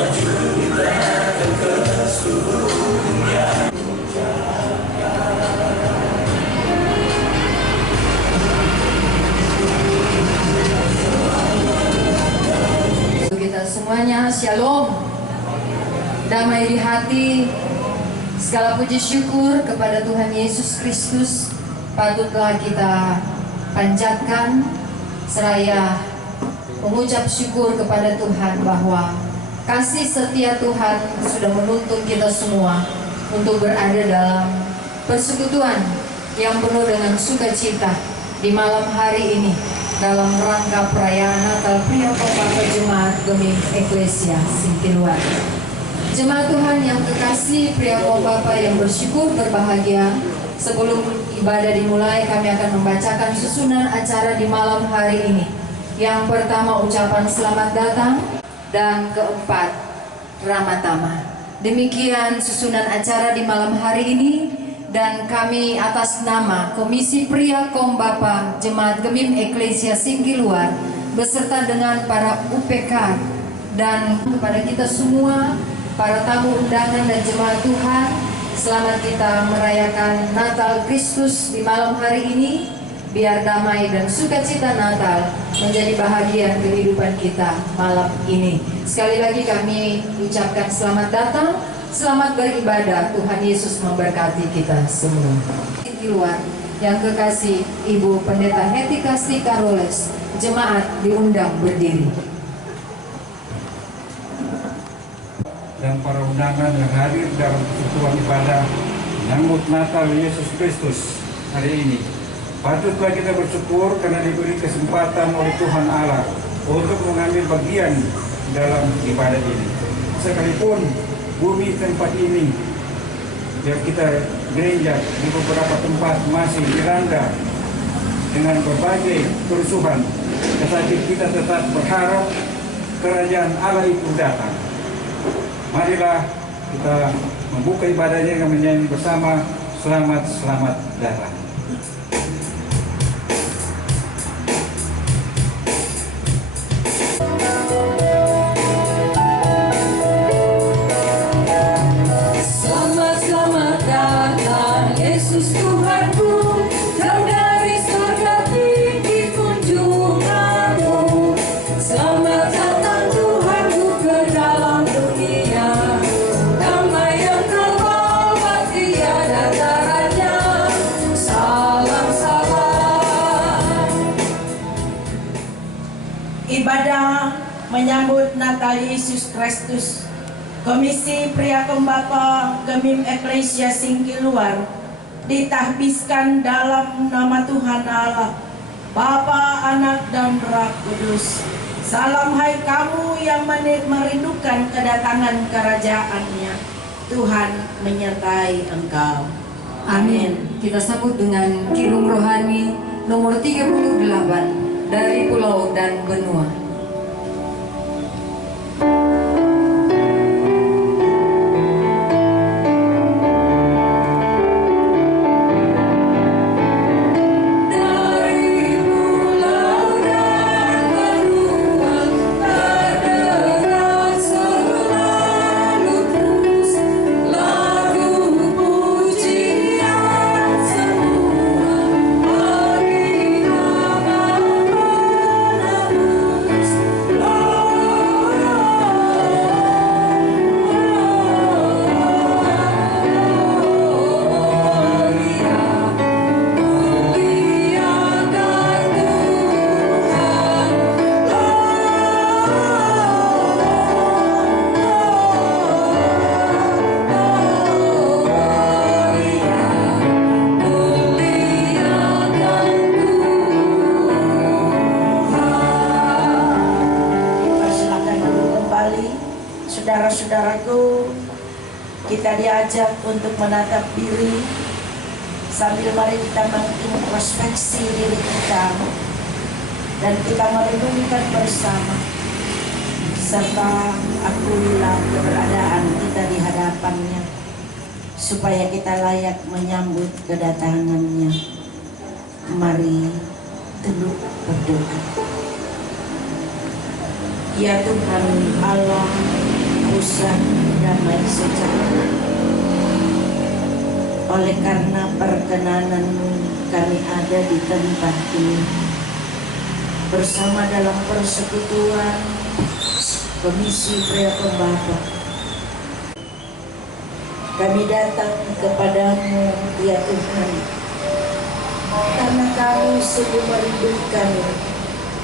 Kita semuanya shalom, damai di hati, segala puji syukur kepada Tuhan Yesus Kristus patutlah kita panjatkan seraya mengucap syukur kepada Tuhan bahwa kasih setia Tuhan sudah menuntun kita semua untuk berada dalam persekutuan yang penuh dengan sukacita di malam hari ini dalam rangka perayaan Natal Pria Kombapa Jemaat Gemim Eklesia Singkiluar. Jemaat Tuhan yang kekasih, Pria Kombapa yang bersyukur berbahagia, sebelum ibadah dimulai kami akan membacakan susunan acara di malam hari ini. Yang pertama ucapan selamat datang, dan keempat Ramatama. Demikian susunan acara di malam hari ini. Dan kami atas nama Komisi Pria Kombapa Jemaat Gemim Eklesia Singkiluar beserta dengan para UPK dan kepada kita semua, para tamu undangan dan jemaat Tuhan, selamat kita merayakan Natal Kristus di malam hari ini. Biar damai dan sukacita Natal menjadi bahagian kehidupan kita malam ini. Sekali lagi kami ucapkan selamat datang. Selamat beribadah, Tuhan Yesus memberkati kita semua. Di luar yang kekasih Ibu Pendeta Heti Kasti Karoles, jemaat diundang berdiri. Dan para undangan yang hadir dalam persekutuan ibadah menyambut Natal Yesus Kristus hari ini. Patutlah kita bersyukur karena diberi kesempatan oleh Tuhan Allah untuk mengambil bagian dalam ibadah ini. Sekalipun bumi tempat ini yang kita gereja di beberapa tempat masih dilanda dengan berbagai kerusuhan, tetapi kita tetap berharap kerajaan Allah itu datang. Marilah kita membuka ibadahnya dengan menyanyi bersama selamat selamat datang. Yesus Tuhanku, Kau dari surga tinggi kunjunganmu. Selamat datang Tuhanku ke dalam dunia. Damai yang Kau bawa tiada taranya. Salam salam. Ibadah menyambut Natal Yesus Kristus. Komisi Pria Kombapa Gemim Eklesia Singkiluar ditahbiskan dalam nama Tuhan Allah, Bapa, Anak, dan Roh Kudus. Salam hai kamu yang merindukan kedatangan kerajaan-Nya. Tuhan menyertai engkau. Amin. Kita sambut dengan kirung rohani nomor 38 dari Pulau dan Benua. Saudara-saudaraku, kita diajak untuk menatap diri sambil mari kita mengintrospeksi diri kita dan kita merenungkan bersama, serta akuilah keberadaan kita di hadapannya supaya kita layak menyambut kedatangannya. Mari teduh berdoa. Ya Tuhan Allah, urusan damai sejahtera. Oleh karena perkenanan-Mu kami ada di tempat ini bersama dalam persekutuan Komisi Pria Pembapa. Kami datang kepadamu ya Tuhan, karena kami sungguh merindukan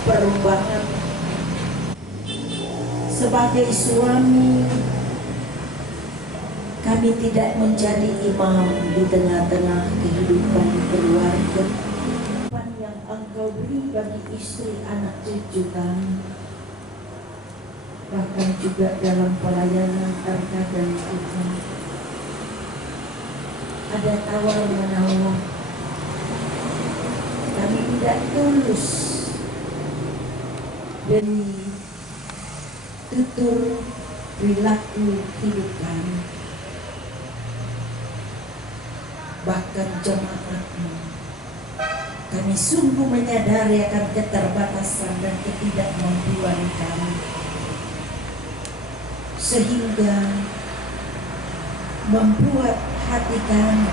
perubahan. Sebagai suami, kami tidak menjadi imam di tengah-tengah kehidupan keluarga. Apa yang Engkau beri bagi istri anak cucu kami, bahkan juga dalam pelayanan terkadang Tuhan ada tawar-menawar. Kami tidak tulus dari tutur perilaku hidup kami, bahkan jemaat-Mu. Kami sungguh menyadari akan keterbatasan dan ketidakmampuan kami, sehingga membuat hati kami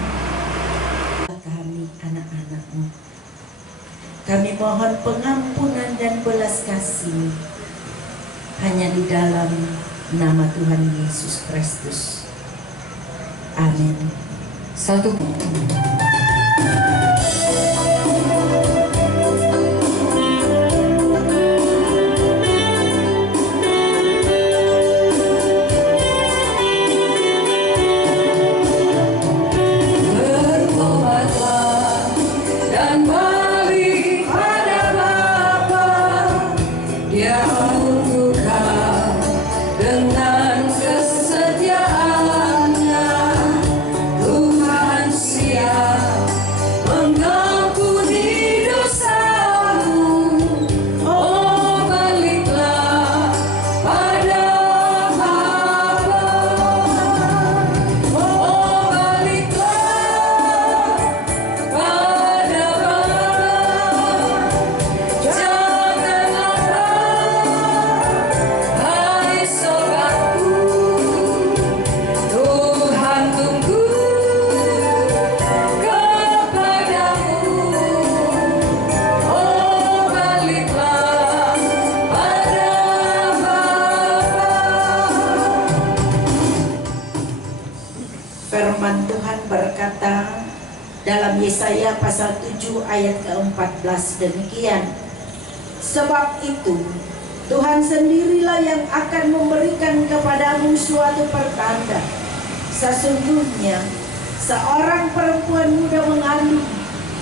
anak-anak-Mu. Kami mohon pengampunan dan belas kasih hanya di dalam nama Tuhan Yesus Kristus. Amin. Satu. Firman Tuhan berkata dalam Yesaya pasal 7 ayat ke-14 demikian. Sebab itu Tuhan sendirilah yang akan memberikan kepadamu suatu pertanda. Sesungguhnya seorang perempuan muda mengandung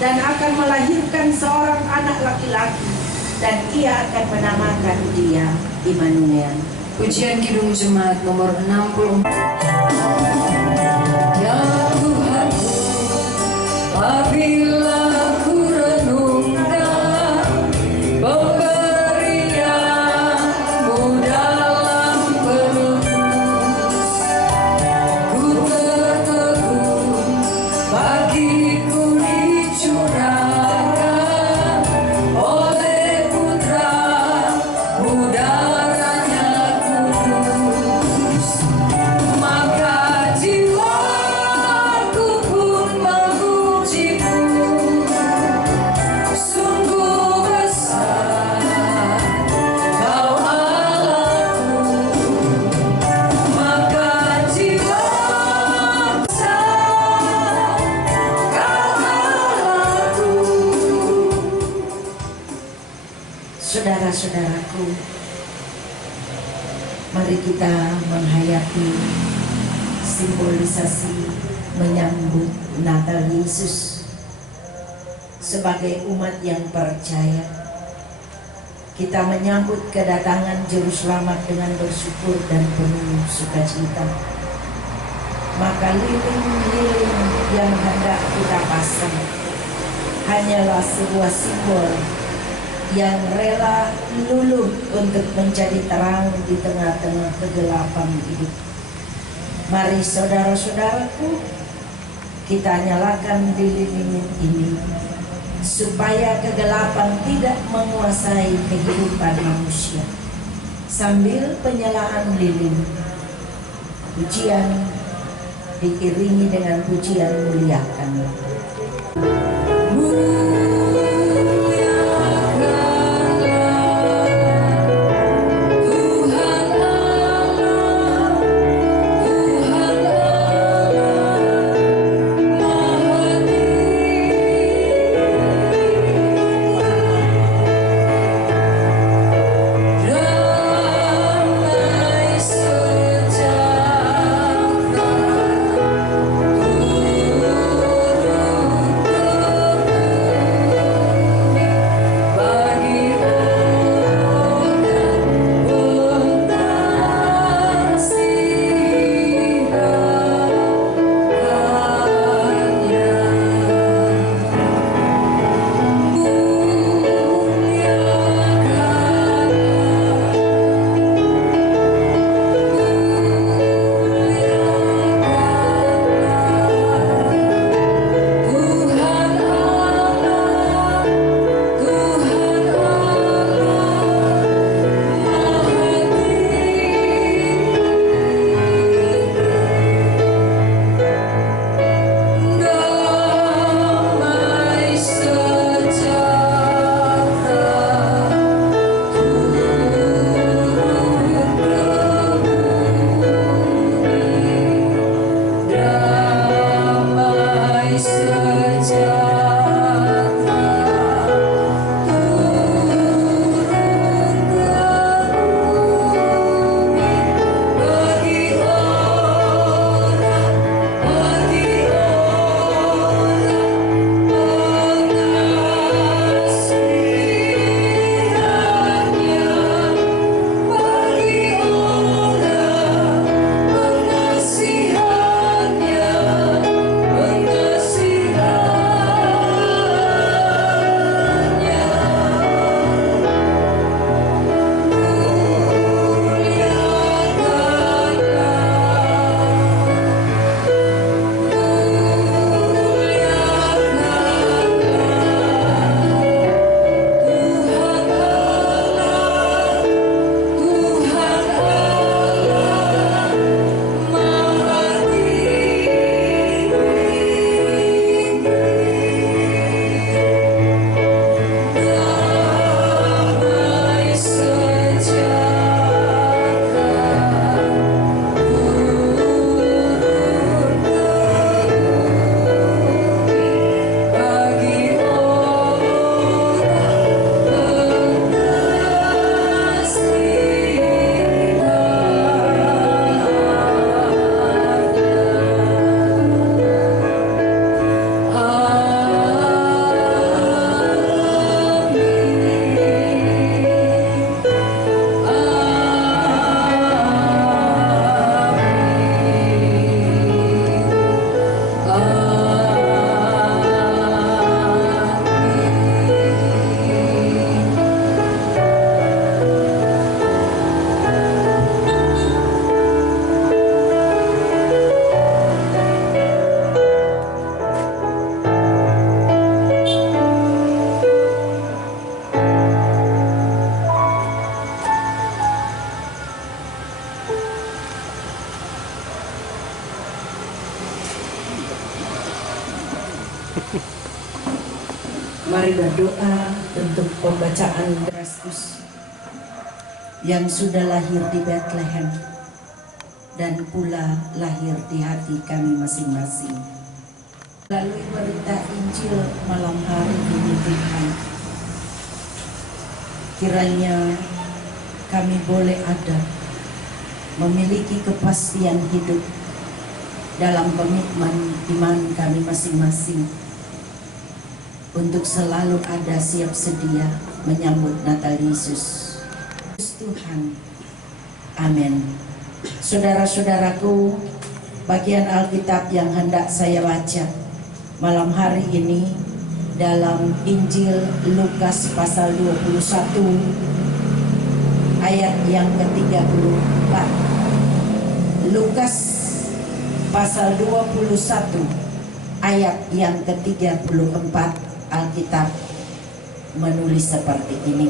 dan akan melahirkan seorang anak laki-laki, dan ia akan menamakan dia Immanuel. Pujian Kidung Jemaat nomor 64. Ya Tuhanku, apabila ku renungkan pemberian-Mu dalam penebus, ku tertegun bagiku dicurahkan oleh Putra-Mu darahnya kudus. Maka jiwaku pun memuji-Mu, sungguh besar Kau Allahku. Maka jiwaku besar Kau Allahku. Saudara-saudaraku, mari kita menghayati simbolisasi menyambut Natal Yesus. Sebagai umat yang percaya, kita menyambut kedatangan Juru Selamat dengan bersyukur dan penuh sukacita. Maka lilin-lilin yang hendak kita pasang hanyalah sebuah simbol yang rela luluh untuk menjadi terang di tengah-tengah kegelapan hidup. Mari saudara-saudaraku, kita nyalakan lilin ini supaya kegelapan tidak menguasai kehidupan manusia. Sambil penyalaan lilin, Pujian diiringi dengan pujian muliakan. Mari berdoa untuk pembacaan Kristus yang sudah lahir di Bethlehem dan pula lahir di hati kami masing-masing. Melalui berita Injil malam hari ini Tuhan, kiranya kami boleh ada memiliki kepastian hidup dalam komitmen iman kami masing-masing untuk selalu ada siap sedia menyambut Natal Yesus. Tuhan, amin. Saudara-saudaraku, bagian Alkitab yang hendak saya baca malam hari ini dalam Injil Lukas pasal 21 ayat yang ke-34. Lukas pasal 21 ayat yang ke-34. Alkitab menulis seperti ini.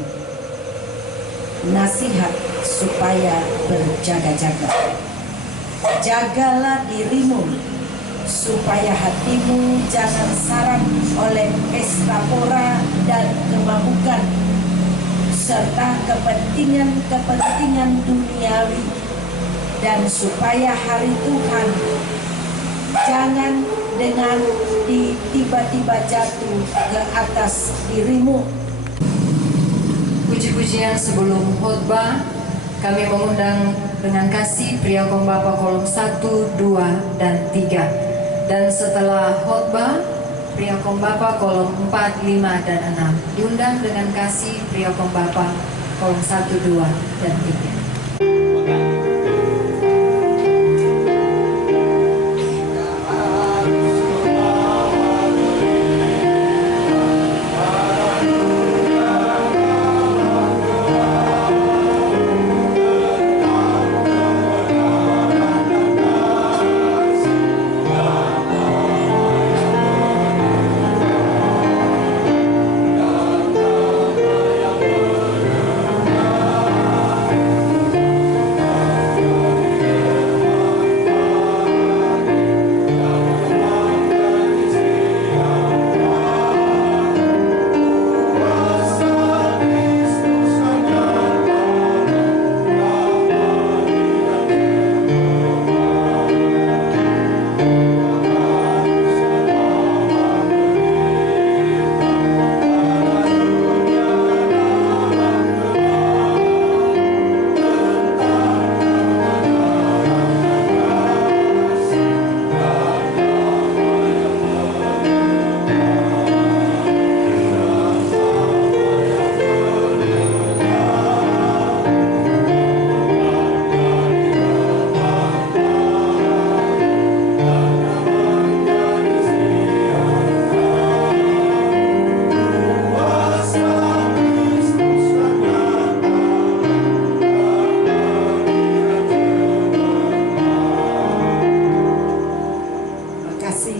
Nasihat supaya berjaga-jaga. Jagalah dirimu, supaya hatimu jangan sarang oleh pesta pora dan kemabukan, serta kepentingan duniawi, dan supaya hari Tuhan jangan dengan tiba-tiba jatuh ke atas dirimu. Puji-pujian sebelum khotbah, kami mengundang dengan kasih pria kaum Bapa kolom 1, 2, dan 3. Dan setelah khotbah, pria kaum Bapa kolom 4, 5, dan 6. Diundang dengan kasih pria kaum Bapa kolom 1, 2, dan 3.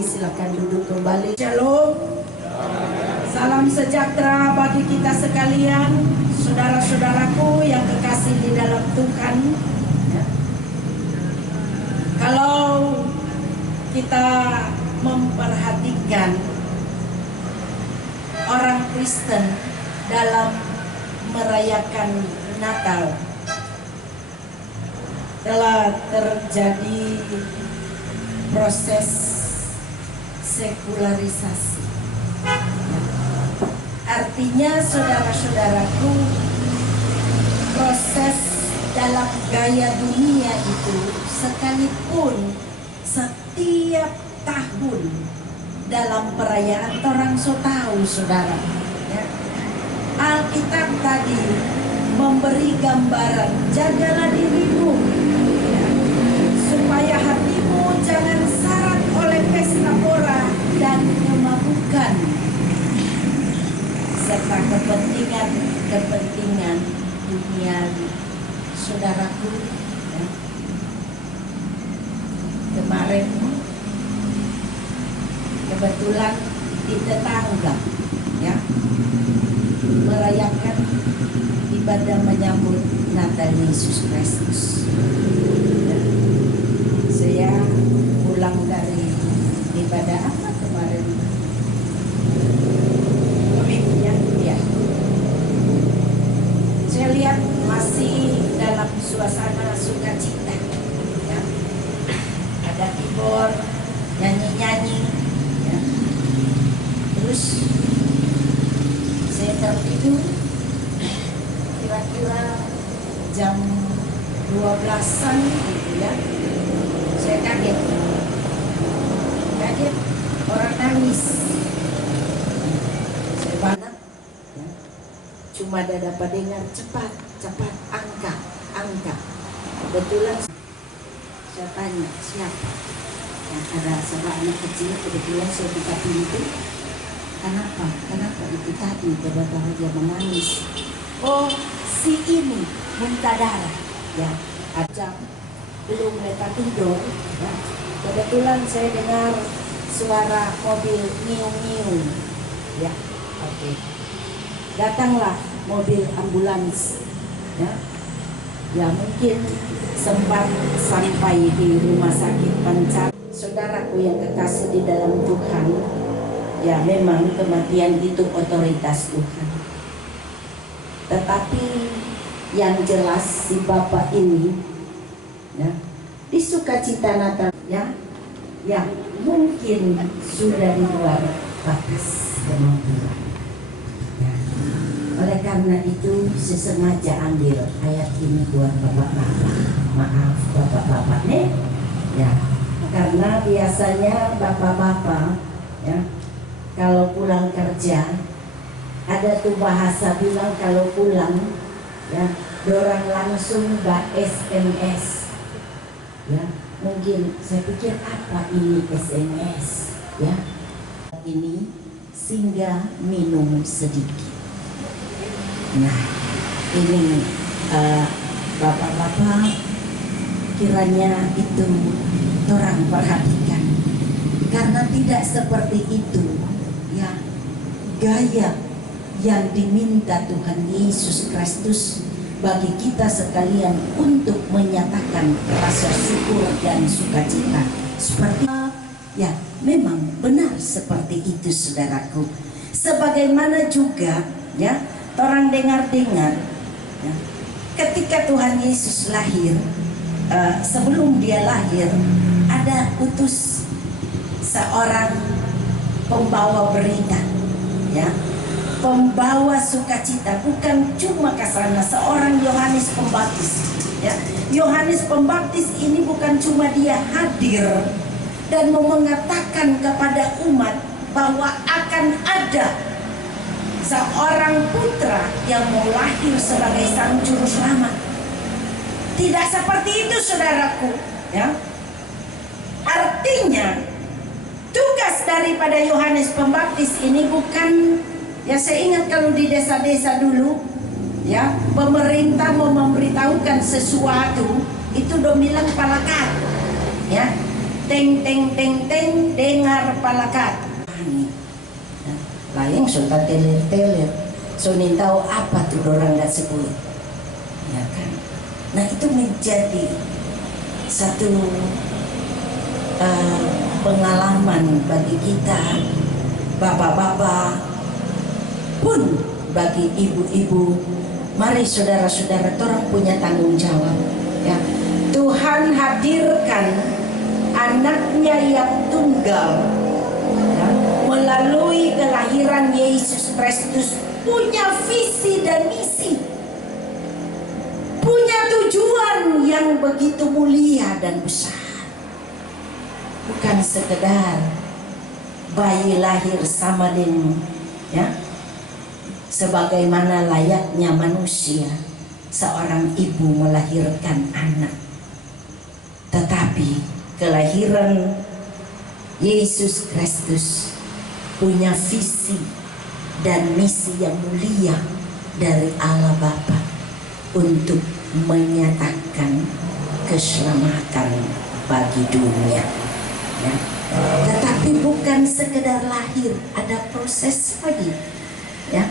Silakan duduk kembali. Shalom. Salam sejahtera bagi kita sekalian, saudara-saudaraku yang kekasih di dalam Tuhan. Kalau kita memperhatikan orang Kristen dalam merayakan Natal, telah terjadi proses sekularisasi. Artinya saudara-saudaraku, proses dalam gaya dunia itu, sekalipun setiap tahun dalam perayaan orang so tahu saudara, ya, Alkitab tadi memberi gambaran, jagalah dirimu, ya, supaya hatimu jangan syarat oleh pesta pora dan kemabukan, serta kepentingan duniawi. Saudaraku, ya, kemarin kebetulan di tetangga, ya, merayakan ibadah menyambut Natal Yesus Kristus. Saya pulang dari ibadah apa kemarin? Minggunya, ya. Saya lihat masih dalam suasana sukacita, ya. Ada keyboard, nyanyi-nyanyi, ya. Terus saya tertidur kira-kira jam 12-an gitu, ya. Saya kaget orang nangis. Saya banget, ya. Cuma ada dapat dengar cepat angka. Kebetulan saya tanya siapa, yang ada sama anak kecil. Kebetulan saya buka pintu. Kenapa itu tadi beberapa dia menangis? Oh, si ini muntah darah, ya. Ajak belum mereka tidur, ya. Kebetulan saya dengar suara mobil nyium, ya. Oke. Datanglah mobil ambulans, ya. Ya mungkin sempat sampai di rumah sakit Pancar. Saudaraku yang kekasih di dalam Tuhan, ya memang kematian itu otoritas Tuhan. Tetapi yang jelas si Bapak ini, ya, di sukacita Natal, ya mungkin sudah di luar batas kemampuan. Ya. Oleh karena itu sesengaja ambil ayat ini buat bapak-bapak. Maaf bapak-bapak nih, ya. Karena biasanya bapak-bapak, ya, kalau pulang kerja ada tuh bahasa bilang kalau pulang, ya, dorang langsung SMS, ya. Mungkin saya pikir apa ini SMS, ya. Ini singgah minum sedikit. Nah, ini bapak-bapak kiranya itu orang perhatikan, karena tidak seperti itu, ya, gaya yang diminta Tuhan Yesus Kristus bagi kita sekalian untuk menyatakan rasa syukur dan sukacita. Seperti, ya, memang benar seperti itu saudaraku. Sebagaimana juga, ya, orang dengar-dengar, ya, ketika Tuhan Yesus lahir, sebelum dia lahir ada utus seorang pembawa berita, ya, pembawa sukacita, bukan cuma ke sana, seorang Yohanes Pembaptis, ya. Yohanes Pembaptis ini bukan cuma dia hadir dan mau mengatakan kepada umat bahwa akan ada seorang putra yang mau lahir sebagai sang juru selamat. Tidak seperti itu saudaraku, ya. Artinya tugas daripada Yohanes Pembaptis ini bukan, ya, saya ingat kalau di desa-desa dulu, ya, pemerintah mau memberitahukan sesuatu itu udah bilang palakat, ya, teng teng teng teng, dengar palakat. Lain sudah teler-teler, soalnya tahu apa tuh orang nggak sebut, ya kan? Nah itu menjadi satu pengalaman bagi kita, bapak-bapak pun bagi ibu-ibu. Mari saudara-saudara, orang punya tanggung jawab, ya. Tuhan hadirkan anaknya yang tunggal, ya, melalui kelahiran Yesus Kristus, punya visi dan misi, punya tujuan yang begitu mulia dan besar. Bukan sekedar bayi lahir sama dengan, ya, sebagaimana layaknya manusia seorang ibu melahirkan anak, tetapi kelahiran Yesus Kristus punya visi dan misi yang mulia dari Allah Bapa untuk menyatakan keselamatan bagi dunia, ya. Tetapi bukan sekedar lahir, ada proses lagi, ya.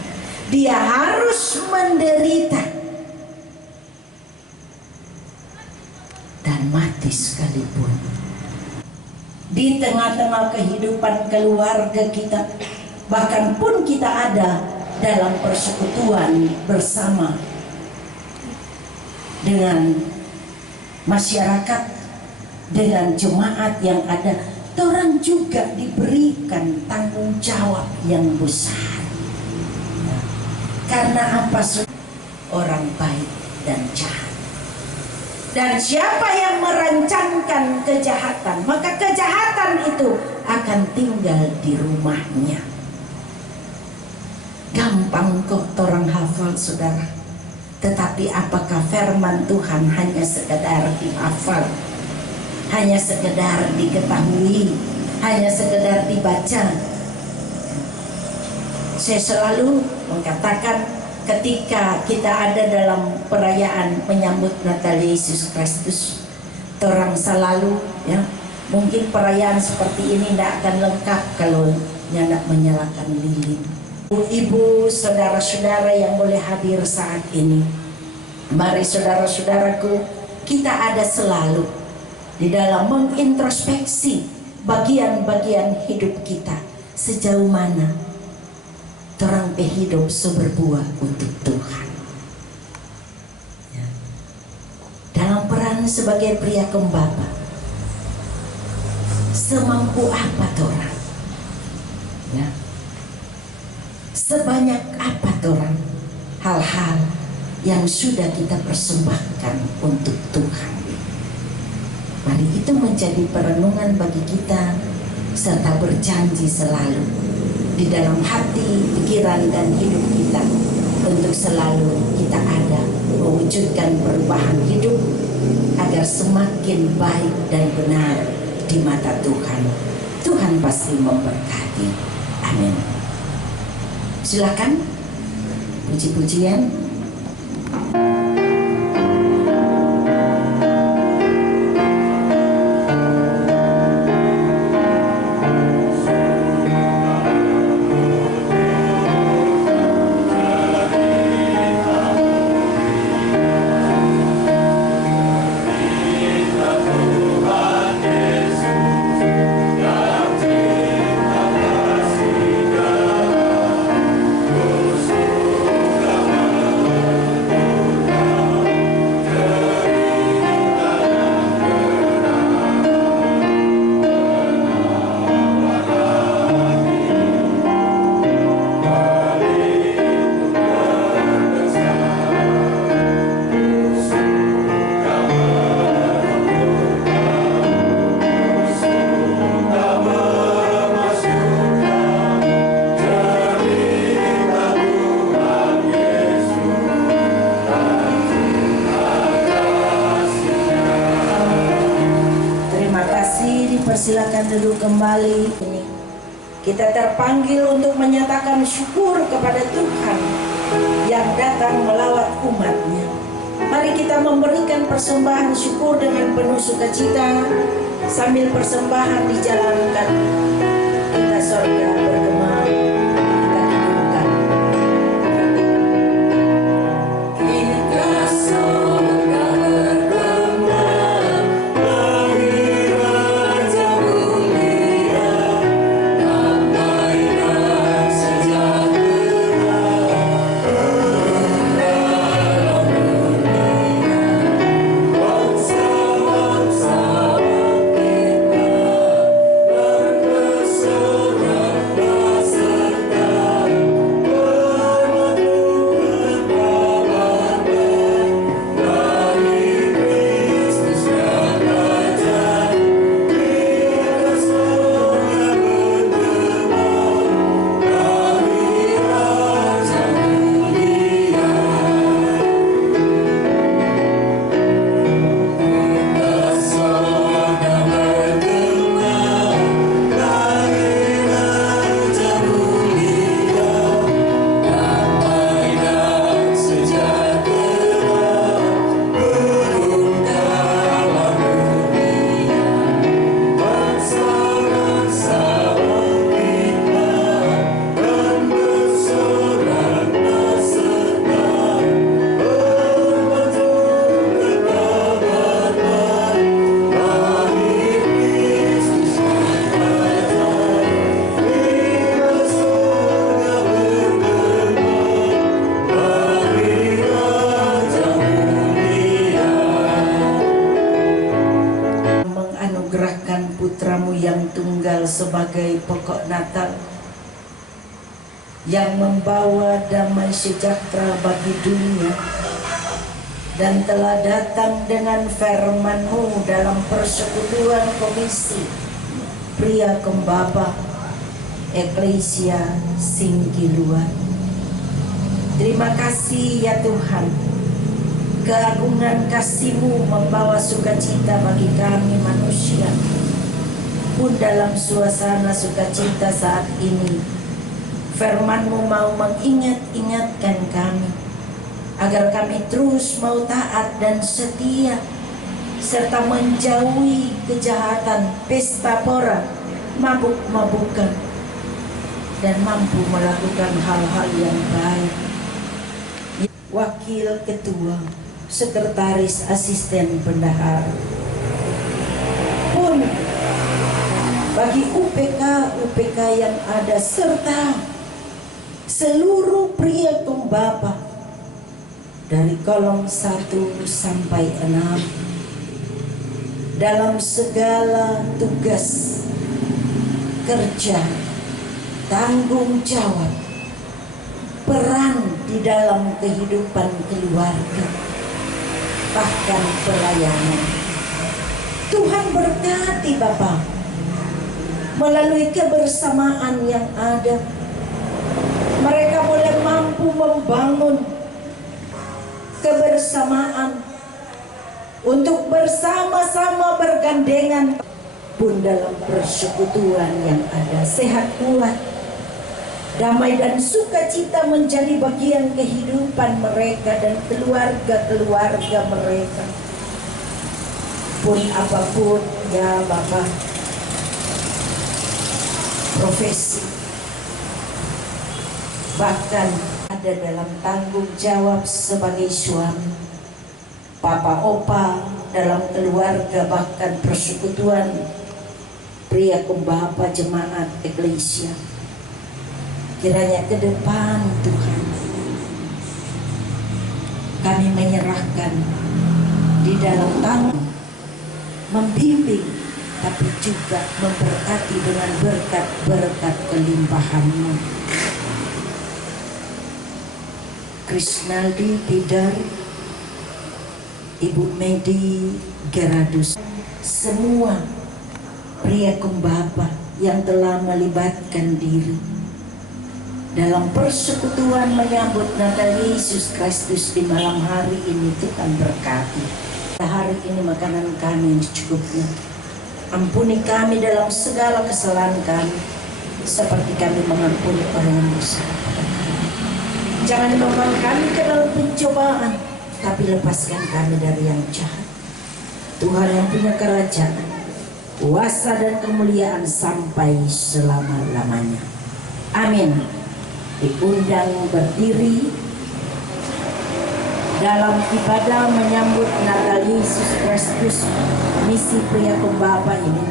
Dia harus menderita dan mati sekalipun. Di tengah-tengah kehidupan keluarga kita, bahkan pun kita ada dalam persekutuan bersama dengan masyarakat, dengan jemaat yang ada, orang juga diberikan tanggung jawab yang besar. Karena apa? Orang baik dan jahat. Dan siapa yang merancangkan kejahatan, maka kejahatan itu akan tinggal di rumahnya. Gampang kok orang hafal saudara. Tetapi apakah firman Tuhan hanya sekedar dihafal, hanya sekedar diketahui, hanya sekedar dibaca? Saya selalu mengatakan, ketika kita ada dalam perayaan menyambut Natal Yesus Kristus, orang selalu, ya, mungkin perayaan seperti ini tidak akan lengkap kalau tidak menyalakan lilin. Ibu, saudara-saudara yang boleh hadir saat ini, Mari saudara-saudaraku, kita ada selalu di dalam mengintrospeksi bagian-bagian hidup kita. Sejauh mana orang hidup berbuah untuk Tuhan. Ya. Dalam peran sebagai pria kembapa, semampu apa orang? Ya. Sebanyak apa orang hal-hal yang sudah kita persembahkan untuk Tuhan. Mari itu menjadi perenungan bagi kita, serta berjanji selalu di dalam hati, pikiran, dan hidup kita untuk selalu kita ada mewujudkan perubahan hidup agar semakin baik dan benar di mata Tuhan. Tuhan pasti memberkati. Amin. Silakan puji-pujian. Silakan duduk kembali. Kita terpanggil untuk menyatakan syukur kepada Tuhan yang datang melawat umatnya. Mari kita memberikan persembahan syukur dengan penuh sukacita, sambil persembahan dijalankan. Kita sorga bergema, kita hidupkan. Kita sorga bergema. Putramu yang tunggal sebagai pokok Natal, yang membawa damai sejahtera bagi dunia, dan telah datang dengan firman-Mu dalam persekutuan komisi pria kembapa Eklesia Singkilua. Terima kasih ya Tuhan, keagungan kasih-Mu membawa sukacita bagi kami manusia. Pun dalam suasana sukacita saat ini, firman-Mu mau mengingat-ingatkan kami agar kami terus mau taat dan setia, serta menjauhi kejahatan, pesta pora, mabuk-mabukan, dan mampu melakukan hal-hal yang baik. Wakil Ketua sekretaris asisten bendahara. Pun bagi UPK yang ada serta seluruh pria pembapa dari kolom 1 sampai 6 dalam segala tugas kerja, tanggung jawab, peran di dalam kehidupan keluarga, bahkan pelayanan. Tuhan berkati Bapak melalui kebersamaan yang ada. Mereka boleh mampu membangun kebersamaan untuk bersama-sama bergandengan pun dalam persekutuan yang ada. Sehat, kuat, damai dan sukacita menjadi bagian kehidupan mereka dan keluarga-keluarga mereka. Pun apapun ya Bapak, profesi, bahkan ada dalam tanggung jawab sebagai suami, papa opa dalam keluarga, bahkan persekutuan pria pembapa jemaat eklesia. Kiranya ke depan Tuhan kami menyerahkan di dalam tangan, membimbing, tapi juga memberkati dengan berkat-berkat kelimpahan-Mu. Krisnaldi Tidar, Ibu Medi Geradus, semua pria pembapa yang telah melibatkan diri dalam persekutuan menyambut Natal Yesus Kristus di malam hari ini. Tuhan berkati. Hari ini makanan kami yang secukupnya. Ampuni kami dalam segala kesalahan kami, seperti kami mengampuni orang yang bersalah pada kami. Jangan membawa kami ke dalam pencobaan, tapi lepaskan kami dari yang jahat. Tuhan yang punya kerajaan, kuasa dan kemuliaan sampai selama-lamanya. Amin. Diundang berdiri dalam ibadah menyambut Natal Yesus Kristus, misi pria pembapa ini.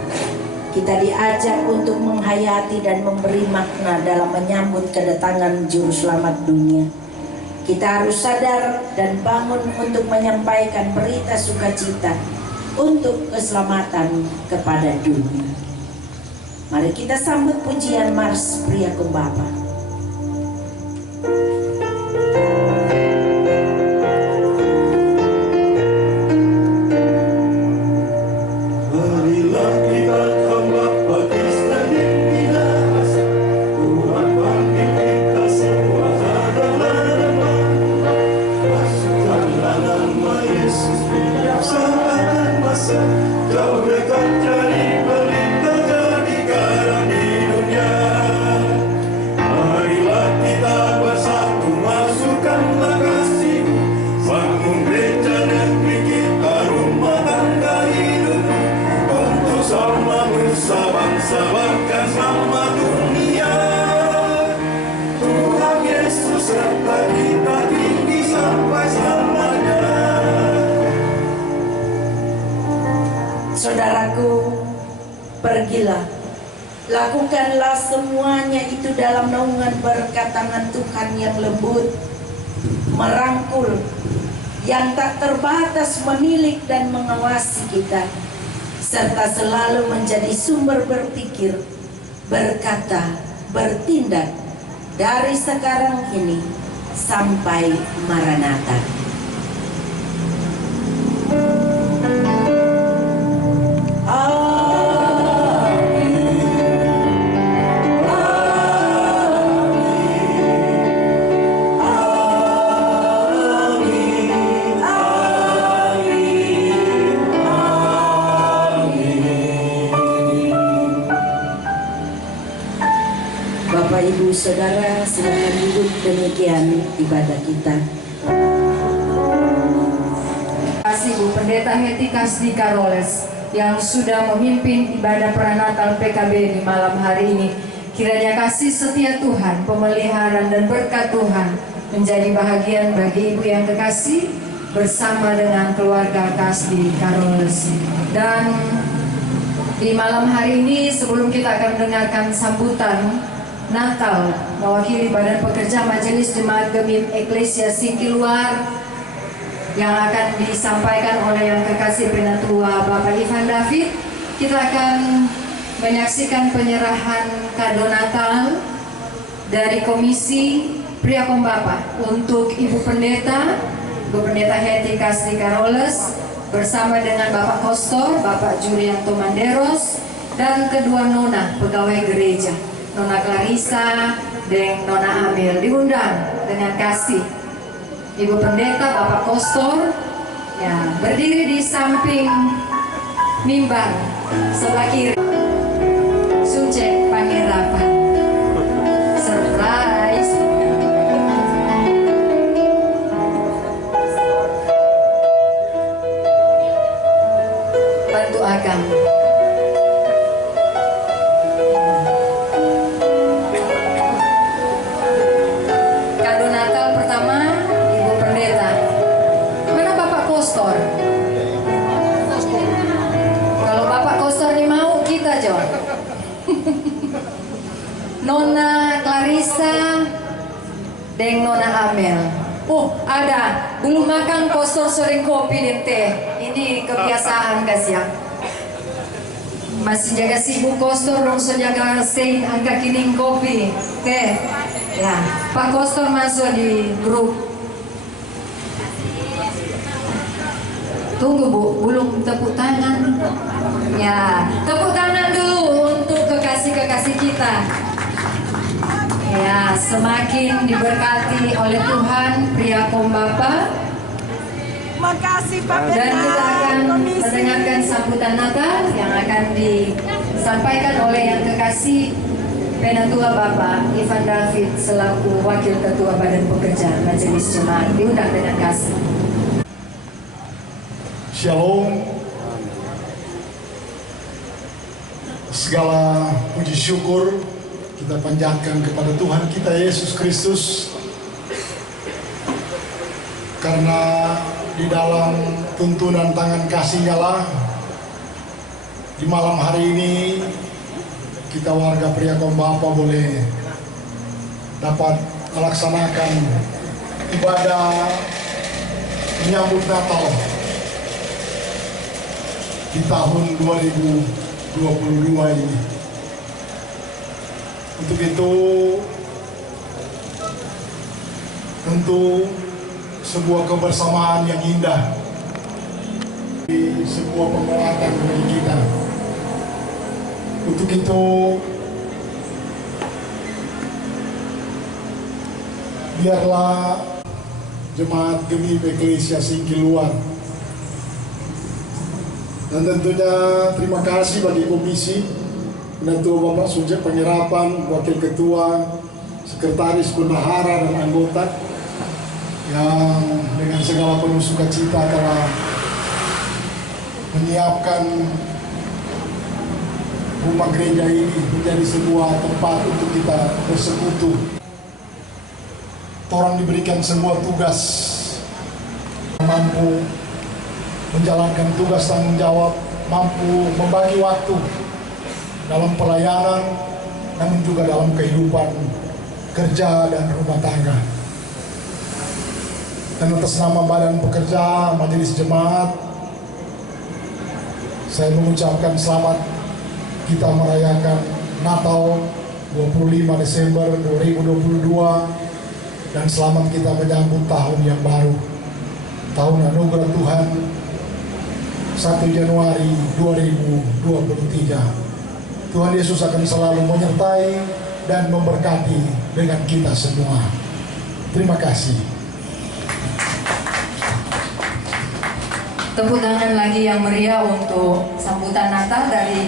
Kita diajak untuk menghayati dan memberi makna dalam menyambut kedatangan Juru Selamat dunia. Kita harus sadar dan bangun untuk menyampaikan berita sukacita untuk keselamatan kepada dunia. Mari kita sambut pujian Mars Pria Pembapa. Saudaraku, pergilah, lakukanlah semuanya itu dalam naungan berkat tangan Tuhan yang lembut, merangkul, yang tak terbatas menilik dan mengawasi kita, serta selalu menjadi sumber berpikir, berkata, bertindak dari sekarang ini sampai Maranatha. Bapak Ibu Saudara, silakan duduk. Demikian ibadah kita. Terima kasih Bu Pendeta Heti Kasdi Karoles yang sudah memimpin ibadah pranatal PKB di malam hari ini. Kiranya kasih setia Tuhan, pemeliharaan dan berkat Tuhan menjadi bahagian bagi Ibu yang kekasih bersama dengan keluarga Kasdi Carolus. Dan di malam hari ini, sebelum kita akan mendengarkan sambutan Natal mewakili Badan Pekerja Majelis Jemaat Gemim Eklesia Singkiluar yang akan disampaikan oleh yang kekasih Penatua Bapak Ivan David, kita akan menyaksikan penyerahan kado Natal dari Komisi Pria Kombapa untuk Ibu Pendeta, Ibu Pendeta Hetty Kasdi Carolus, bersama dengan Bapak Kostor, Bapak Julianto Manderos, dan kedua nona pegawai gereja, Nona Clarissa dan Nona Amel, diundang dengan kasih. Ibu Pendeta, Bapak Kostor, ya, berdiri di samping mimbar sebelah kiri. Sucek pangerapan, surprise. Bantu agam. Kado Natal pertama, Ibu Pendeta. Mana Bapak Kostor? Kalau Bapak Kostor ini mau, kita jawab. Nona Clarissa dan Nona Amel. Oh, ada. Belum makan Kostor sering kopi dan teh. Ini kebiasaan guys ya. Masih jaga sibuk Kostor, dong so jaga sein angka kining kopi teh. Ya, Pak Kostor masuk di grup. Tunggu Bu, belum tepuk tangan. Ya, tepuk tangan dulu untuk kekasih-kekasih kita. Ya, semakin diberkati oleh Tuhan pria Kombapa. Makasih Pak Dan kita akan mendengarkan sambutan Natal yang akan disampaikan oleh yang kekasih Penatua Bapak Ivan David selaku Wakil Ketua Badan Pekerja Majelis Jemaat, diundang dengan kasih. Shalom. Segala puji syukur kita panjatkan kepada Tuhan kita Yesus Kristus, karena di dalam tuntunan tangan kasih-Nya lah di malam hari ini kita warga pria Kombapa boleh dapat melaksanakan ibadah menyambut Natal di tahun 2022 ini. Untuk itu tentu sebuah kebersamaan yang indah, sebuah penguatan bagi kita. Untuk itu biarlah Jemaat Gemim Eklesia Singkiluar, dan tentunya terima kasih bagi komisi Penatua Bapak Sucek Pangerapan, Wakil Ketua, Sekretaris Bendahara dan anggota yang dengan segala penuh sukacita telah menyiapkan rumah gereja ini menjadi sebuah tempat untuk kita bersekutu. Orang diberikan sebuah tugas, mampu menjalankan tugas tanggung jawab, mampu membagi waktu dalam pelayanan, namun juga dalam kehidupan kerja dan rumah tangga. Dan atas nama Badan Pekerja Majelis Jemaat, saya mengucapkan selamat kita merayakan Natal 25 Desember 2022, dan selamat kita menyambut tahun yang baru, tahun anugerah Tuhan 1 Januari 2023. Tuhan Yesus akan selalu menyertai dan memberkati dengan kita semua. Terima kasih. Tepuk tangan lagi yang meriah untuk sambutan Natal dari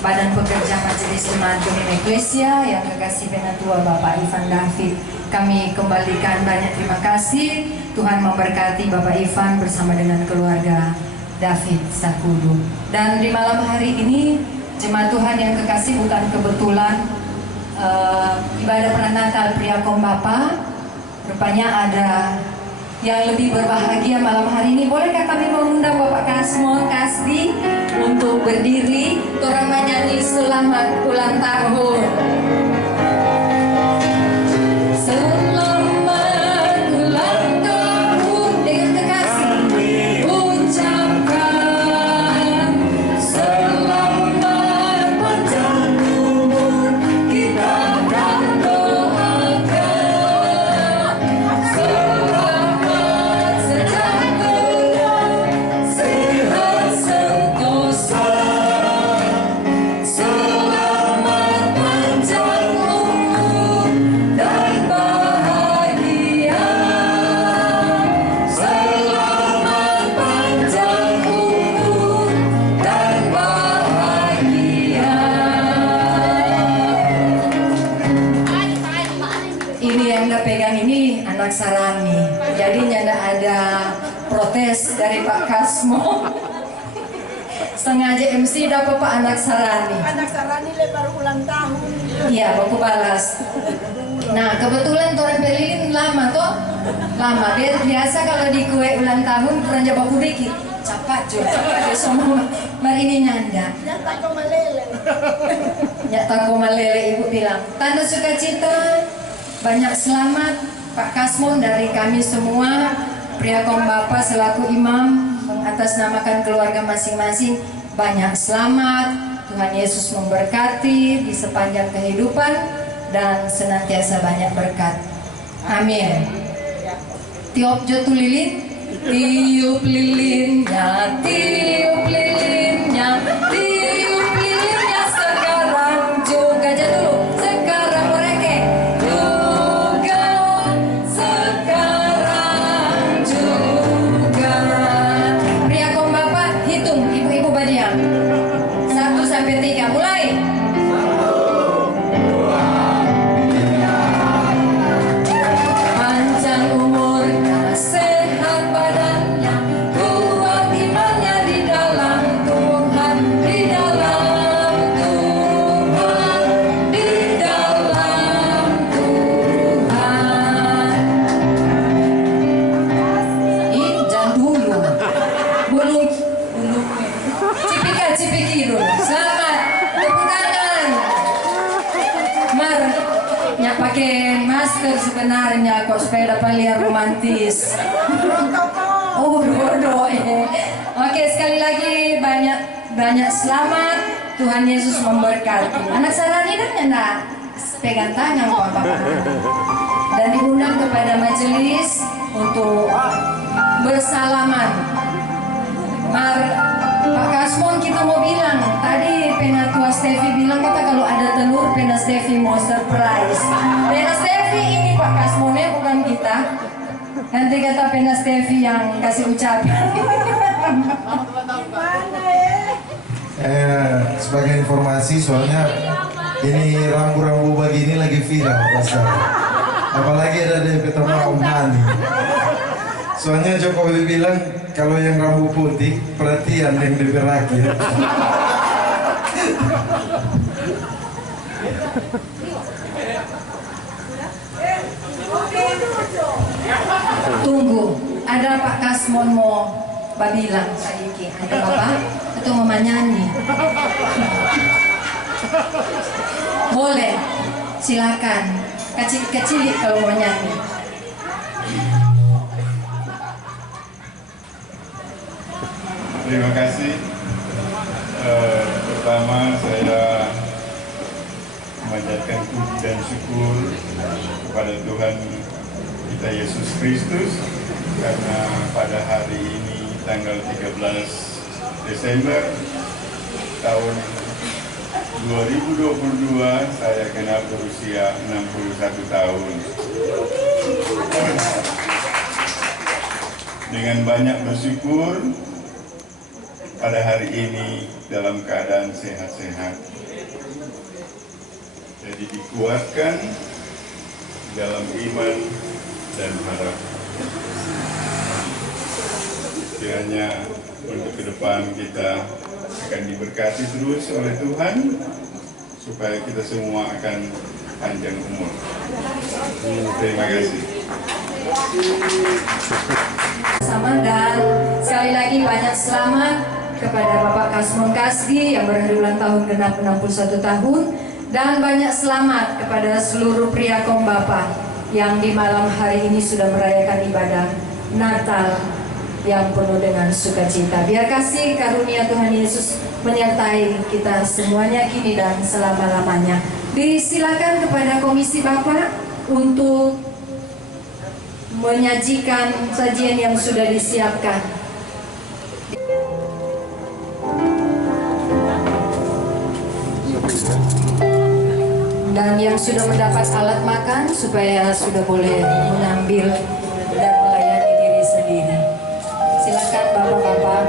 Badan Pekerja Majelis Jemaat Gemim Eklesia yang kekasih Penatua Bapak Ivan David. Kami kembalikan banyak terima kasih. Tuhan memberkati Bapak Ivan bersama dengan keluarga David Sakudu. Dan di malam hari ini, jemaat Tuhan yang kekasih, bukan kebetulan ibadah Pranatal Pria Kombapa, rupanya ada yang lebih berbahagia malam hari ini. Bolehkah kami mengundang Bapak Kasmon Kasdi untuk berdiri, orang menyanyi selamat ulang tahun. Selamat ulang tahun dengan kekasih ucapkan selamat panjang umur kita akan doakan selamat sejahtera sehat sentosa selamat panjang umur dan bahagia selamat panjang umur dan bahagia. Ini yang Anda pegang ini anak Sarani. Jadi tidak ada protes dari Pak Kasmo. Sengaja MC dapat Pak anak Sarani. Anak Sarani baru ulang tahun. Iya, baku balas. Nah, kebetulan orang pelilin lama toh. Lama. Biasa kalau di kue ulang tahun kurang jauh baku dikit. Cepat juga. Semua mari ini nyanda. Nyata kau meleleh. Nyata koma lele ibu bilang. Tanda sukacita, banyak selamat Pak Kasmon dari kami semua. Priakom Bapak selaku imam mengatasnamakan keluarga masing-masing. Banyak selamat. Tuhan Yesus memberkati di sepanjang kehidupan dan senantiasa banyak berkat. Amin. Tiup jotu lilin, tiup lilinnya, tiup lilinnya, tiup lilinnya sekarang juga aja dulu. Sekarang mereka juga, sekarang juga. Priakom Bapak hitung, ibu-ibu badiam. 1 sampai 3, mulai. Panjang umurnya, sehat badannya, kuat imannya di dalam Tuhan, di dalam Tuhan, di dalam Tuhan. Jangan dulu, belum cipika-cipiki dulu. Selamat, tepuk tangan. Mar, nyak pakai masker sebenarnya kok sepeda paling romantis. Oh bodoh Oke, sekali lagi banyak selamat. Tuhan Yesus memberkati. Anak Sarani dan nyanda pegang tangan kok Bapak. Dan diundang kepada majelis untuk bersalaman. Mar, Pak Kasmon kita mau bilang tadi Penatua Stevi bilang kata kalau ada telur Pena Stevi mau surprise. Pena Stevi ini Pak Kasmonnya bukan kita. Nanti kata Pena Stevi yang kasih ucapan. Sebagai informasi soalnya ini rambu-rambu begini lagi viral pasal. Apalagi ada di pertama Om Hani. Soalnya Jokowi bilang kalau yang rambu putih perhatian yang lebih rakyat. Tunggu, ada Pak Kasmon mau babilang sedikit. Ada Bapak atau mau nyanyi? Boleh, silakan. Kecil-kecil kalau mau nyanyi. Terima kasih. Pertama saya memanjatkan puji dan syukur kepada Tuhan kita Yesus Kristus karena pada hari ini tanggal 13 Desember tahun 2022 saya genap berusia 61 tahun. Dengan banyak bersyukur pada hari ini dalam keadaan sehat-sehat. Jadi dikuatkan dalam iman dan harap. Kiranya untuk ke depan kita akan diberkati terus oleh Tuhan supaya kita semua akan panjang umur. Terima kasih. Sama dan sekali lagi banyak selamat kepada Bapak Kasmon Kasdi yang berhari ulang tahun genap 61 tahun, dan banyak selamat kepada seluruh pria kaum Bapak yang di malam hari ini sudah merayakan ibadah Natal yang penuh dengan sukacita. Biar kasih karunia Tuhan Yesus menyertai kita semuanya kini dan selama-lamanya. Disilakan kepada Komisi Bapak untuk menyajikan sajian yang sudah disiapkan. Dan yang sudah mendapat alat makan supaya sudah boleh mengambil dan melayani diri sendiri. Silakan Bapak-bapak.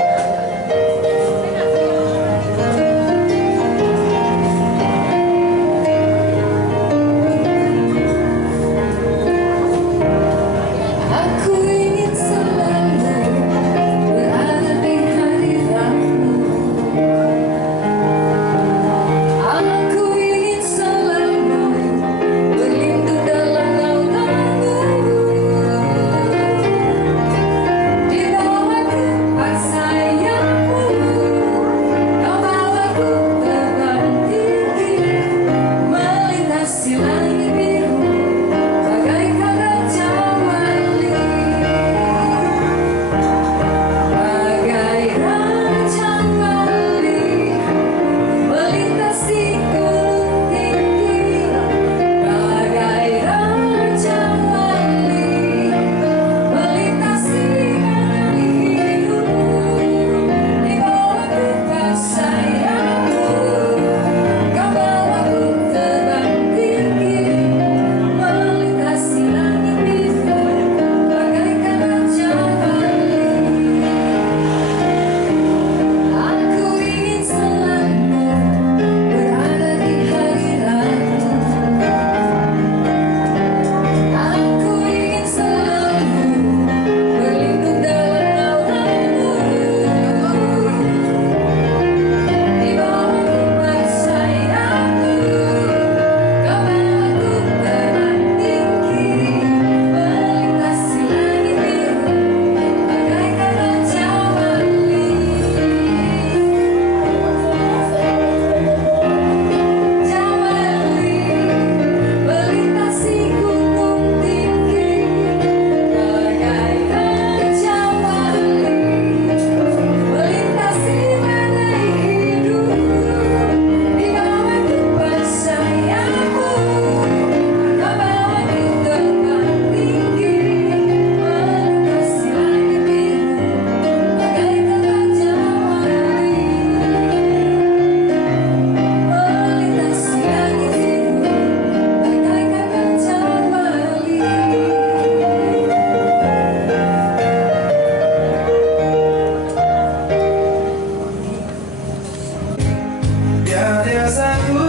Biar dia satu